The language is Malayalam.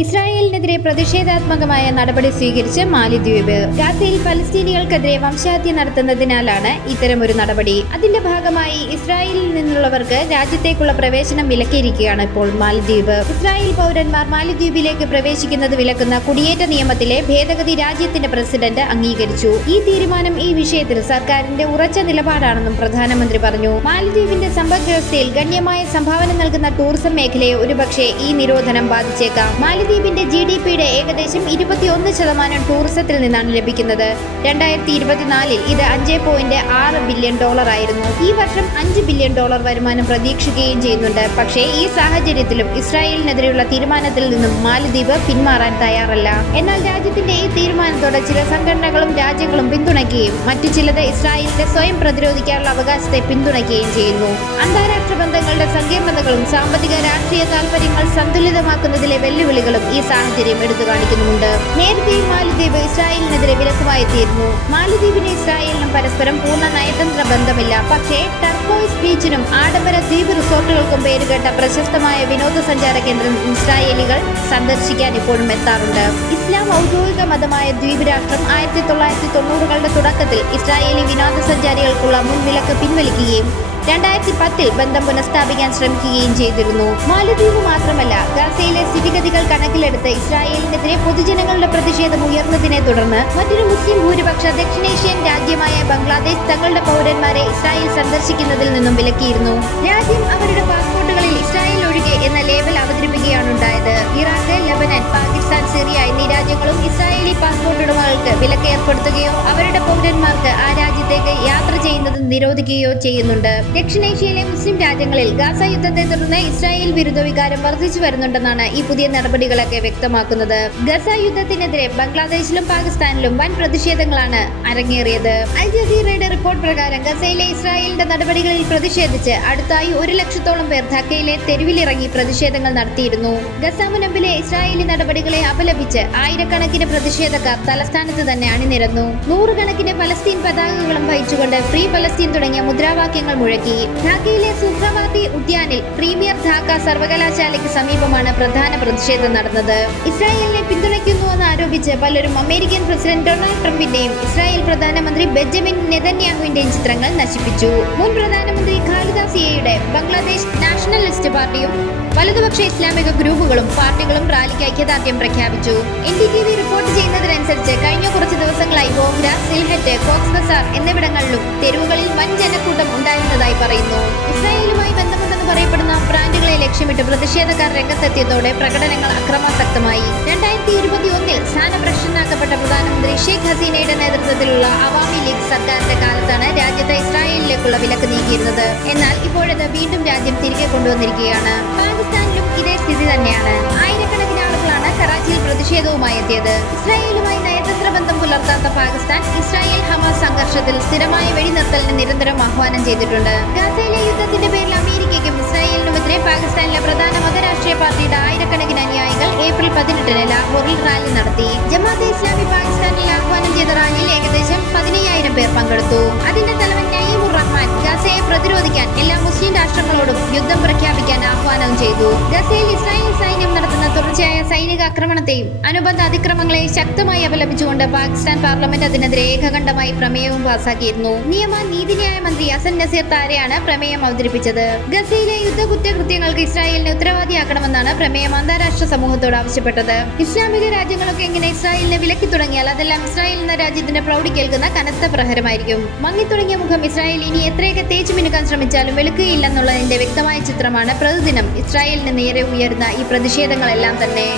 ഇസ്രായേലിനെതിരെ പ്രതിഷേധാത്മകമായ നടപടി സ്വീകരിച്ച് മാലിദ്വീപ്. ഗാസയിൽ പലസ്തീനികൾക്കെതിരെ വംശഹത്യ നടത്തുന്നതിനാലാണ് ഇത്തരമൊരു നടപടി. അതിന്റെ ഭാഗമായി ഇസ്രായേലിൽ നിന്നുള്ളവർക്ക് രാജ്യത്തേക്കുള്ള പ്രവേശനം വിലക്കിയിരിക്കുകയാണ് ഇപ്പോൾ മാലിദ്വീപ്. ഇസ്രായേൽ പൗരന്മാർ മാലിദ്വീപിലേക്ക് പ്രവേശിക്കുന്നത് വിലക്കുന്ന കുടിയേറ്റ നിയമത്തിലെ ഭേദഗതി രാജ്യത്തിന്റെ പ്രസിഡന്റ് അംഗീകരിച്ചു. ഈ തീരുമാനം ഈ വിഷയത്തിൽ സർക്കാരിന്റെ ഉറച്ച നിലപാടാണെന്നും പ്രധാനമന്ത്രി പറഞ്ഞു. മാലിദ്വീപിന്റെ സമ്പദ്വ്യവസ്ഥയിൽ ഗണ്യമായ സംഭാവന നൽകുന്ന ടൂറിസം മേഖലയെ ഒരുപക്ഷെ ഈ നിരോധനം ബാധിച്ചേക്കാം. മാലിദ്വീപിന്റെ GDP-യുടെ ഏകദേശം 21% ടൂറിസത്തിൽ നിന്നാണ് ലഭിക്കുന്നത്. 2024 ഇത് $5.6 ബില്യൺ ആയിരുന്നു. ഈ വർഷം $5 ബില്യൺ വരുമാനം പ്രതീക്ഷിക്കുകയും ചെയ്യുന്നുണ്ട്. പക്ഷേ ഈ സാഹചര്യത്തിലും ഇസ്രായേലിനെതിരെയുള്ള തീരുമാനത്തിൽ നിന്നും മാലിദ്വീപ് പിന്മാറാൻ തയ്യാറല്ല. എന്നാൽ രാജ്യത്തിന്റെ ഈ തീരുമാനത്തോടെ ചില സംഘടനകളും രാജ്യങ്ങളും പിന്തുണയ്ക്കുകയും മറ്റു ചിലത് ഇസ്രായേലിന്റെ സ്വയം പ്രതിരോധിക്കാനുള്ള അവകാശത്തെ പിന്തുണയ്ക്കുകയും ചെയ്യുന്നു. അന്താരാഷ്ട്ര ബന്ധങ്ങളുടെ സങ്കീർണതകളും സാമ്പത്തിക രാഷ്ട്രീയ താൽപര്യങ്ങൾ സന്തുലിതമാക്കുന്നതിലെ വെല്ലുവിളികളും ഈ സാഹചര്യം എടുത്തു കാണിക്കുന്നുമുണ്ട്. നേരത്തെയും മാലിദ്വീപ് ഇസ്രായേലിനെതിരെ വിലക്കുമായെത്തിയിരുന്നു. മാലിദ്വീപിനും ഇസ്രായേലിനും പരസ്പരം പൂർണ്ണ നയതന്ത്ര ബന്ധമില്ല. പക്ഷേ ടർക്കോയിസ് ബീച്ചിനും ആഡംബര ദ്വീപ് റിസോർട്ടുകൾക്കും പേരുകേട്ട പ്രശസ്തമായ വിനോദസഞ്ചാര കേന്ദ്രം ഇസ്രായേലികൾ സന്ദർശിക്കാൻ ഇപ്പോഴും എത്താറുണ്ട്. ഇസ്ലാം ഔദ്യോഗിക മതമായ ദ്വീപ് രാഷ്ട്രം 1990കളുടെ തുടക്കത്തിൽ ഇസ്രായേലി വിനോദസഞ്ചാരികൾക്കുള്ള മുൻവിലക്ക് പിൻവലിക്കുകയും 2010 ബന്ധം പുനഃസ്ഥാപിക്കാൻ ശ്രമിക്കുകയും ചെയ്തിരുന്നു. മാലിദ്വീപ് മാത്രമല്ല, ഗാസയിലെ സ്ഥിതിഗതികൾ കണക്കിലെടുത്ത് ഇസ്രായേലിനെതിരെ പൊതുജനങ്ങളുടെ പ്രതിഷേധം ഉയർന്നതിനെ തുടർന്ന് മറ്റൊരു മുസ്ലിം ഭൂരിപക്ഷ ദക്ഷിണേഷ്യൻ രാജ്യമായ ബംഗ്ലാദേശ് തങ്ങളുടെ പൗരന്മാരെ ഇസ്രായേൽ സന്ദർശിക്കുന്നതിൽ നിന്നും വിലക്കിയിരുന്നു. രാജ്യം അവരുടെ പാസ്പോർട്ടുകളിൽ ഇസ്രായേൽ ഒഴികെ എന്ന ലേബൽ അവതരിപ്പിക്കുകയാണുണ്ടായത്. ഇറാഖ്, ലെബനൻ, പാകിസ്ഥാൻ, സിറിയ എന്നീ രാജ്യങ്ങളും ഇസ്രായേലി പാസ്പോർട്ട് ഉടമകൾക്ക് വിലക്ക് ഏർപ്പെടുത്തുകയോ അവരുടെ പൗരന്മാർക്ക് ആ രാജ്യത്തേക്ക് യാത്ര ചെയ്യുന്നത് നിരോധിക്കുകയോ ചെയ്യുന്നുണ്ട്. ദക്ഷിണേഷ്യയിലെ മുസ്ലിം രാജ്യങ്ങളിൽ ഗാസ യുദ്ധത്തെ തുടർന്ന് ഇസ്രായേൽ വിരുദ്ധ വികാരം വർദ്ധിച്ചു വരുന്നുണ്ടെന്നാണ് ഈ പുതിയ നടപടികളൊക്കെ വ്യക്തമാക്കുന്നത്. ഗസ യുദ്ധത്തിനെതിരെ ബംഗ്ലാദേശിലും പാകിസ്ഥാനിലും വൻ പ്രതിഷേധങ്ങളാണ് അരങ്ങേറിയത്. അൽ ജസീറയുടെ റിപ്പോർട്ട് പ്രകാരം ഗസയിലെ ഇസ്രായേലിന്റെ നടപടികളിൽ പ്രതിഷേധിച്ച് അടുത്തായി 1 ലക്ഷത്തോളം പേർ ധക്കയിലെ തെരുവിലിറങ്ങി പ്രതിഷേധങ്ങൾ നടത്തിയിരുന്നു. ഗസ മുനമ്പിലെ ഇസ്രായേലി നടപടികളെ അപലപിച്ച് ആയിരക്കണക്കിന് പ്രതിഷേധക്കാർ തലസ്ഥാനത്ത് തന്നെ അണിനിരന്നു. നൂറുകണക്കിന് പലസ്തീൻ പതാകകളും വഹിച്ചുകൊണ്ട് ഫ്രീ പലസ്തീൻ തുടങ്ങിയ മുദ്രാവാക്യങ്ങൾ മുഴക്കി. ധാക്കയിലെ സുഹ്റവാതി ഉദ്യാനിൽ പ്രീമിയർ ധാക്ക സർവകലാശാലയ്ക്ക് സമീപമാണ് പ്രധാന പ്രതിഷേധം നടന്നത്. ഇസ്രായേലിനെ പിന്തുണയ്ക്കുന്നുവെന്ന് ആരോപിച്ച് പലരും അമേരിക്കൻ പ്രസിഡന്റ് ഡൊണാൾഡ് ട്രംപിന്റെയും ഇസ്രായേൽ പ്രധാനമന്ത്രി ബെഞ്ചമിൻ നെതന്യാഹുവിന്റെയും ചിത്രങ്ങൾ നശിപ്പിച്ചു. മുൻ പ്രധാനമന്ത്രി ഖാലിദ സിയയുടെ ബംഗ്ലാദേശ് നാഷണലിസ്റ്റ് പാർട്ടിയും വലതുപക്ഷ ഇസ്ലാമിക ഗ്രൂപ്പുകളും പാർട്ടികളും റാലിക്ക് ഐക്യദാർഢ്യം പ്രഖ്യാപിച്ചു. NDTV റിപ്പോർട്ട് ചെയ്യുന്നതിനനുസരിച്ച് കഴിഞ്ഞ കുറച്ച് ദിവസങ്ങളായി ബോഹ്ര, സിൽഹറ്റ്, കോക്സ് ബസാർ എന്നിവിടങ്ങളിലും തെരുവുകളിൽ വൻ ജനക്കൂട്ടം ഉണ്ടായിരുന്നതായി പറയുന്നു. ഇസ്രായേലുമായി ബന്ധമുണ്ടെന്ന് പറയപ്പെടുന്ന ബ്രാൻഡുകളെ ലക്ഷ്യമിട്ട് പ്രതിഷേധക്കാർ രംഗത്തെത്തിയതോടെ പ്രകടനങ്ങൾ അക്രമാസക്തമായി. 2021 സ്ഥാനഭ്രഷ്ടനാക്കപ്പെട്ട പ്രധാനമന്ത്രി ഷെയ്ഖ് ഹസീനയുടെ നേതൃത്വത്തിലുള്ള അവാമി ലീഗ് സർക്കാരിന്റെ കാലത്താണ് രാജ്യത്തെ ഇസ്രായേലിലേക്കുള്ള വിലക്ക് നീക്കിയിരുന്നത്. എന്നാൽ ഇപ്പോഴത് വീണ്ടും രാജ്യം തിരികെ കൊണ്ടുവന്നിരിക്കുകയാണ്. പാകിസ്ഥാനിലും ഇതേ സ്ഥിതി തന്നെയാണ്. ആയിരക്കണക്കിന് ആളുകളാണ് കറാച്ചിയിൽ പ്രതിഷേധവുമായി എത്തിയത്. ഇസ്രായേലുമായി നയതന്ത്ര ബന്ധം പുലർത്താത്ത പാകിസ്ഥാൻ ഇസ്രായേൽ ഹമാസ് സംഘർഷത്തിൽ സ്ഥിരമായ വെടിനിർത്തലിന് നിരന്തരം ആഹ്വാനം ചെയ്തിട്ടുണ്ട്. ഗാസയിലെ യുദ്ധത്തിന്റെ പേരിൽ അമേരിക്കയ്ക്കും ഇസ്രായേലിനുമെതിരെ പാകിസ്ഥാനിലെ പ്രധാന മതരാഷ്ട്രീയ പാർട്ടിയുടെ ആയിരക്കണക്കിന് അനുയായികൾ ഏപ്രിൽ 18 ലാഹോറിൽ റാലി നടത്തി. ജമാഅത്തെ ഇസ്ലാമി പാകിസ്ഥാനിൽ ആഹ്വാനം ചെയ്ത റാലിയിൽ ഏകദേശം 15,000 പേർ പങ്കെടുത്തു. അതിന്റെ തലവൻ നയീമുർ റഹ്മാൻ ഗസയെ പ്രതിരോധിക്കാൻ എല്ലാ മുസ്ലിം രാഷ്ട്രങ്ങളോടും യുദ്ധം പ്രഖ്യാപിക്കാൻ ആഹ്വാനം ചെയ്തു. ഗസയിൽ ഇസ്രായേൽ സൈന്യം നടത്തുന്ന തുടർച്ചയായ സൈനിക ആക്രമണത്തെയും അനുബന്ധ അതിക്രമങ്ങളെയും ശക്തമായി അപലപിച്ചുകൊണ്ട് പാകിസ്ഥാൻ പാർലമെന്റ് അതിനെതിരെ ഏകകണ്ഠമായി പ്രമേയവും പാസാക്കിയിരുന്നു. നിയമ നീതിന്യായ മന്ത്രി ഹസൻ നസീർ താരയാണ് പ്രമേയം അവതരിപ്പിച്ചത്. ഗസയിലെ യുദ്ധ കുറ്റകൃത്യങ്ങൾക്ക് ഇസ്രായേലിനെ ഉത്തരവാദിയാക്കണമെന്നാണ് പ്രമേയം അന്താരാഷ്ട്ര സമൂഹത്തോട് ആവശ്യപ്പെട്ടത്. ഇസ്ലാമിക രാജ്യങ്ങളൊക്കെ എങ്ങനെ ഇസ്രായേലിനെ വിലക്കി തുടങ്ങിയാൽ അതെല്ലാം ഇസ്രായേൽ എന്ന രാജ്യത്തിന്റെ പ്രൗഢി കേൾക്കുന്ന കനത്ത പ്രഹരമായിരിക്കും. മങ്ങിത്തുടങ്ങിയ മുഖം ഇസ്രായേൽ ഇനി എത്രയൊക്കെ തേച്ചു മിനുക്കാൻ ശ്രമിച്ചാലും വെളുക്കുകയില്ലെന്നുള്ളതിന്റെ വ്യക്തമായ ചിത്രമാണ് പ്രതിദിനം ഇസ്രായേലിന് നേരെ ഉയരുന്ന ഈ പ്രതിഷേധങ്ങളെല്ലാം തന്നെ.